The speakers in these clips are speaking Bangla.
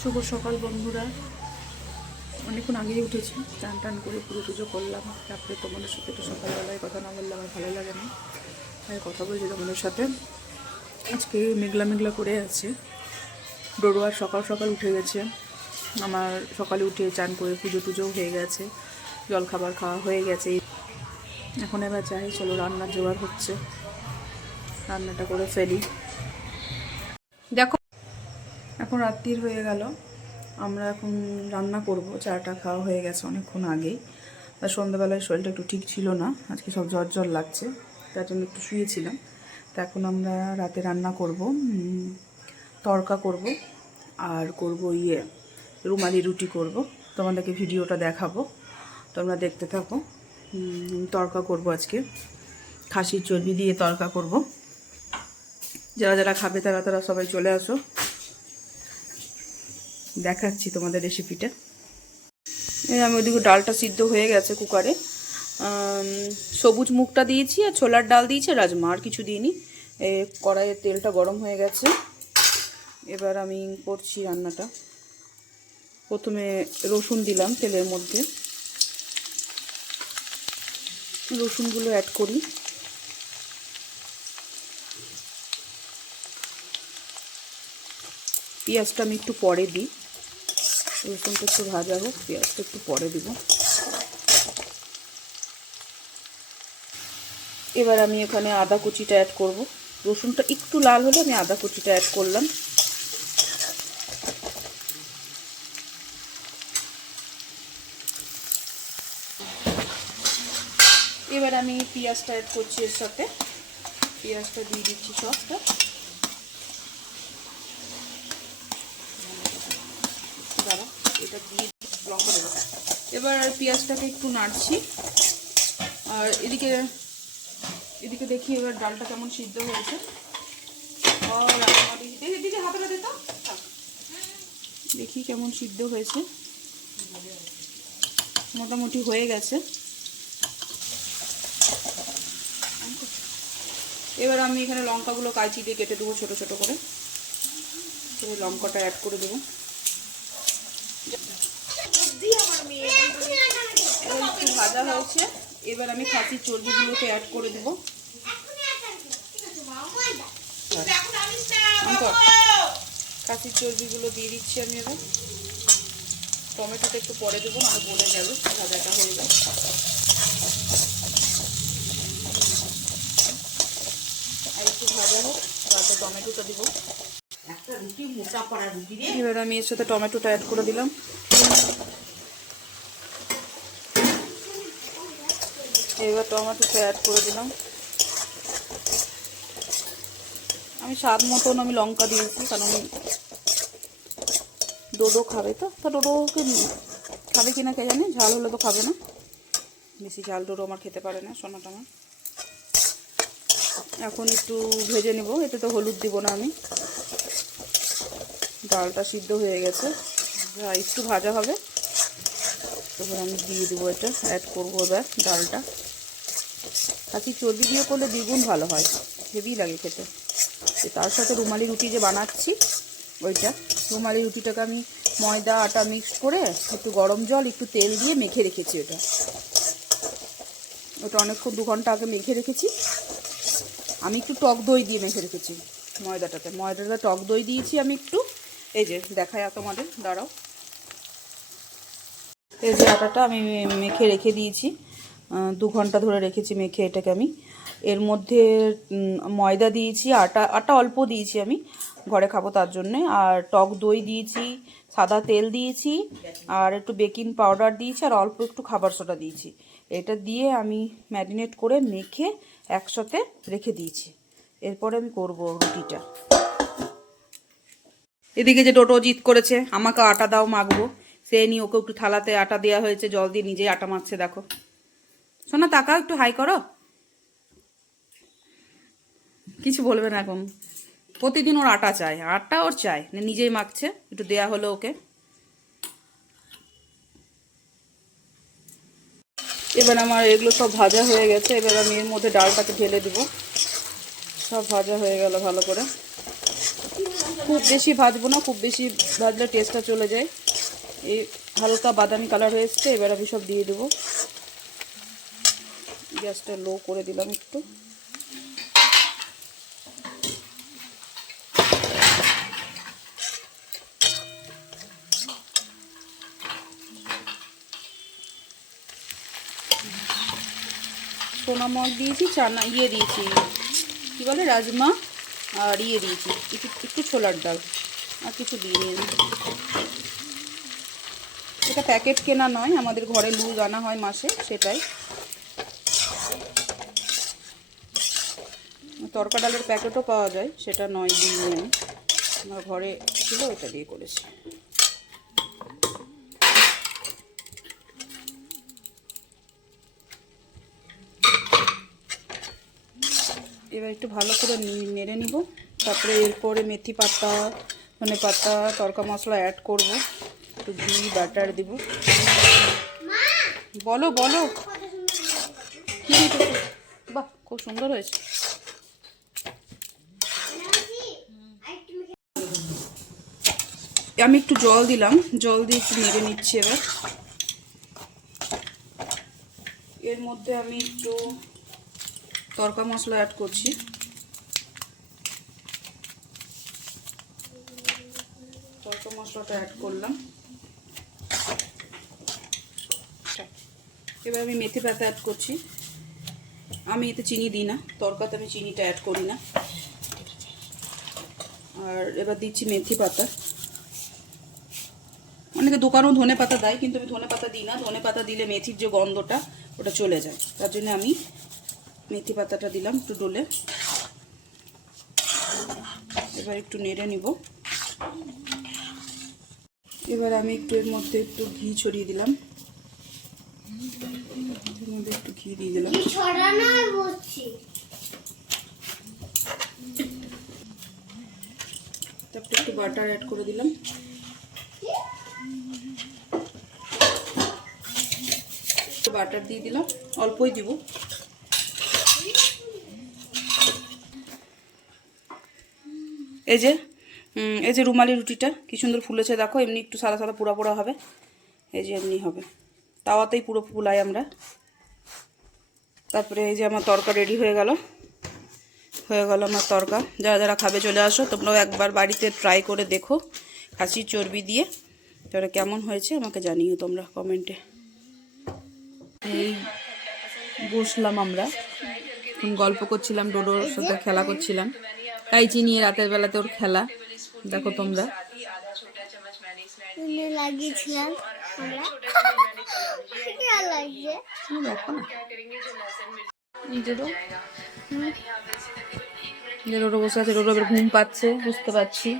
শুভ সকাল বন্ধুরা। অনেকক্ষণ আগেই উঠেছি, চান টান করে পুজো টুজো করলাম। তারপরে তোমাদের সাথে একটু সকালবেলায় কথা না বললে আমার ভালো লাগে না, তাই কথা বলছি তোমাদের সাথে। আজকে মেঘলা মেঘলা করে আছে। ডোরো আর সকাল সকাল উঠে গেছে। আমার সকালে উঠে চান করে পুজো টুজোও হয়ে গেছে, জলখাবার খাওয়া হয়ে গেছে। এখন এবার যাই, চলো রান্নার জোগাড় হচ্ছে, রান্নাটা করে ফেলি। দেখো এখন রাত্রির হয়ে গেল, আমরা এখন রান্না করব। চাটা খাওয়া হয়ে গেছে অনেকক্ষণ আগেই। আর সন্ধ্যাবেলায় শরীরটা একটু ঠিক ছিল না, আজকে সব জ্বর জ্বর লাগছে, তার জন্য একটু শুয়েছিলাম। তা এখন আমরা রাতে রান্না করব, তড়কা করব আর করব রুমালি রুটি করব। তোমাদেরকে ভিডিওটা দেখাবো, তোমরা দেখতে থাকো। তড়কা করব আজকে, খাসির চর্বি দিয়ে তড়কা করব। যারা যারা খাবে তারা তারা সবাই চলে আসো, দেখাচ্ছি তোমাদের রেসিপিটা। আমি ওদিকে ডালটা সিদ্ধ হয়ে গেছে কুকারে, সবুজ মুগটা দিয়েছি আর ছোলার ডাল দিয়েছি, রাজমা, আর কিছু দিইনি। কড়াইয়ে তেলটা গরম হয়ে গেছে, এবার আমি করছি রান্নাটা। প্রথমে রসুন দিলাম তেলের মধ্যে, রসুনগুলো অ্যাড করি। পেঁয়াজটা আমি একটু পরে দিই, রসুনটা একটু ভাজা হোক, পেঁয়াজটা একটু পরে দিব। এবার আমি এখানে আদা কুচিটা অ্যাড করব। রসুনটা একটু লাল হলে আমি আদা কুচিটা অ্যাড করলাম। এবার আমি পেঁয়াজটা অ্যাড করছি এর সাথে, পেঁয়াজটা দিয়ে দিচ্ছি সবটা। দাঁড়া, এটা দিয়ে লঙ্কা দেবো। এবার পেঁয়াজটাকে একটু নাড়ছি, আর এদিকে দেখি এবার ডালটা কেমন সিদ্ধ হয়েছে। দেখি কেমন সিদ্ধ হয়েছে, মোটামুটি হয়ে গেছে। এবার আমি এখানে লঙ্কাগুলো কাঁচি দিয়ে কেটে দেবো ছোট ছোট করে, লঙ্কাটা অ্যাড করে দেবো। এবার একটু ভাজা হয়েছে, এবার আমি খাসির চর্বিগুলোকে অ্যাড করে দেবো। খাসির চর্বিগুলো দিয়ে দিচ্ছি আমি। এবার টমেটোটা একটু পরে দেবো, না বলে যাবে, ভাজাটা হয়ে যাবে। আর একটু ভাজা হোক, তারপর টমেটোটা দিব। এবার আমি এর সাথে টমেটোটা অ্যাড করে দিলাম। এবার টমেটোটা অ্যাড করে দিলাম। আমি স্বাদ মতন আমি লঙ্কা দিয়েছি, কারণ ডোডো খাবে, তো ডোডোকে খাবে কিনা কে জানে, ঝাল হলে তো খাবে না, বেশি ঝাল ডোডো আমার খেতে পারে না, সোনাটা আমার। এখন একটু ভেজে নেব, এতে তো হলুদ দিব না আমি। ডালটা সিদ্ধ হয়ে গেছে, একটু ভাজা হবে, তারপর আমি দিয়ে দেবো, এটা অ্যাড করবো এবার ডালটা। খাসির চর্বি দিয়ে করলে দ্বিগুণ ভালো হয়, হেভি লাগে খেতে। তার সাথে রুমালি রুটি যে বানাচ্ছি, ওইটা রুমালি রুটিটাকে আমি ময়দা আটা মিক্সড করে একটু গরম জল একটু তেল দিয়ে মেখে রেখেছি। ওটা অনেকক্ষণ 2 ঘন্টা আগে মেখে রেখেছি। আমি একটু টক দই দিয়ে মেখে রেখেছি ময়দাটাতে টক দই দিয়েছি আমি একটু। এই যে দেখায় তোমাদের, দাঁড়াও, এই যে আটাটা আমি মেখে রেখে দিয়েছি, 2 ঘন্টা ধরে রেখেছি মেখে। এটাকে আমি এর মধ্যে ময়দা দিয়েছি, আটা অল্প দিয়েছি আমি, ঘরে খাবো তার জন্যে। আর টক দই দিয়েছি, সাদা তেল দিয়েছি, আর একটু বেকিং পাউডার দিয়েছি, আর অল্প একটু খাবার সোডা দিয়েছি। এটা দিয়ে আমি ম্যারিনেট করে মেখে একসাথে রেখে দিয়েছি। এরপরে আমি করব রুটিটা। এদিকে যে টোটো জিদ করেছে আমাকে আটা দাও মাখবো, সে নিয়ে ওকে একটু থালাতে আটা দেওয়া হয়েছে, জল দিয়ে নিজেই আটা মাখছে। দেখো শোনা, তাকাও, একটু হাই করো, কিছু বলবে না এখন। প্রতিদিন ওর আটা চাই, আটা ওর চাই, নিজেই মাখছে, একটু দেয়া হলো ওকে। এবার আমার এগুলো সব ভাজা হয়ে গেছে, এবার আমি এর মধ্যে ডালটাকে ঢেলে দেবো। সব ভাজা হয়ে গেল ভালো করে। খুব বেশি ভাজবো না, খুব বেশি ভাজলে টেস্টটা চলে যায়। এই হালকা বাদামি কালার হয়ে এসছে, এবার আমি সব দিয়ে দেবো। গ্যাসটা লো করে দিলাম একটু। সোনা মগ দিয়েছি, চানা দিয়েছি, কী বলে, রাজমা, আর দিয়েছি একটু ছোলার ডাল, আর কিছু দিইনি আমি। এটা প্যাকেট কেনা নয়, আমাদের ঘরে লুজ আনা হয় মাসে, সেটাই। তরকা ডালের প্যাকেটও পাওয়া যায়, সেটা নয়, দিইনি আমি, আমার ঘরে ছিল, ওটা দিয়ে করেছি। এবার একটু ভালো করে নেড়ে নিব। তারপরে এরপরে মেথি পাতা, ধনে পাতা, তরকা মশলা অ্যাড করব, একটু ঘি বাটার দিব। বলো বলো, কি দিতে? বাহ, খুব সুন্দর হয়েছে। আমি একটু জল দিলাম, জল দিয়ে একটু নেড়ে নিচ্ছি। এবার এর মধ্যে আমি একটু তরকা মশলা অ্যাড করছি। তরকা মশলাটা অ্যাড করলাম। এবার আমি মেথি পাতা অ্যাড করছি। আমি এতে চিনি দিই না, তরকাতে আমি চিনিটা অ্যাড করি না। আর এবার দিচ্ছি মেথি পাতা। অনেকে দোকানেও ধনে পাতা দেয়, কিন্তু আমি ধনে পাতা দিই না। ধনে পাতা দিলে মেথির যে গন্ধটা, ওটা চলে যায়, তার জন্য আমি মেথি পাতাটা দিলাম একটু ডলে। এবার একটু নেড়ে নিব। এবার আমি একটু এর মধ্যে একটু ঘি ছড়িয়ে দিলাম, এর মধ্যে একটু ঘি দিয়ে দিলাম। তারপরে একটু বাটার অ্যাড করে দিলাম। একটু বাটার দিয়ে দিলাম, অল্পই দিব। এই যে রুমালি রুটিটা কি সুন্দর ফুলেছে দেখো, এমনি একটু সাদা সাদা পোড়া পোড়া হবে, এই যে এমনি হবে, তাওয়াতেই পুরো ফুলাই আমরা। তারপরে এই যে আমার তরকা রেডি হয়ে গেল আমার তরকা। যারা যারা খাবে চলে আসো, তোমরাও একবার বাড়িতে ট্রাই করে দেখো খাসির চর্বি দিয়ে, তাহলে কেমন হয়েছে আমাকে জানিও তোমরা কমেন্টে। এই বসলাম আমরা, গল্প করছিলাম, ডোডোর সাথে খেলা করছিলাম, কাইচি নিয়ে রাতের বেলাতে ওর খেলা দেখো তোমরা। লাগিয়েছিলাম দেখো না, ডোডো বসে আছে, ডোডো ঘুম পাচ্ছে, বুঝতে পারছি।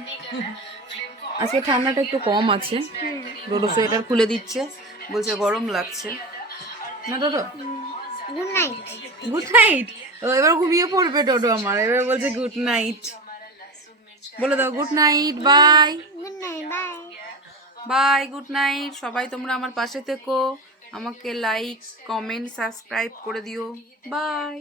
আজকে ঠান্ডাটা একটু কম আছে, ডোডো সোয়েটার খুলে দিচ্ছে, বলছে গরম লাগছে না ডোডো। Good night, good night. এবার ঘুমিয়ে পড়বে ডোডো আমার, এবার বলছে গুড নাইট। বলে দাও good night, bye. Good night, bye bye, good night. সবাই তোমরা আমার পাশে থেকো, আমাকে লাইক, কমেন্ট, সাবস্ক্রাইব করে দিও। বাই।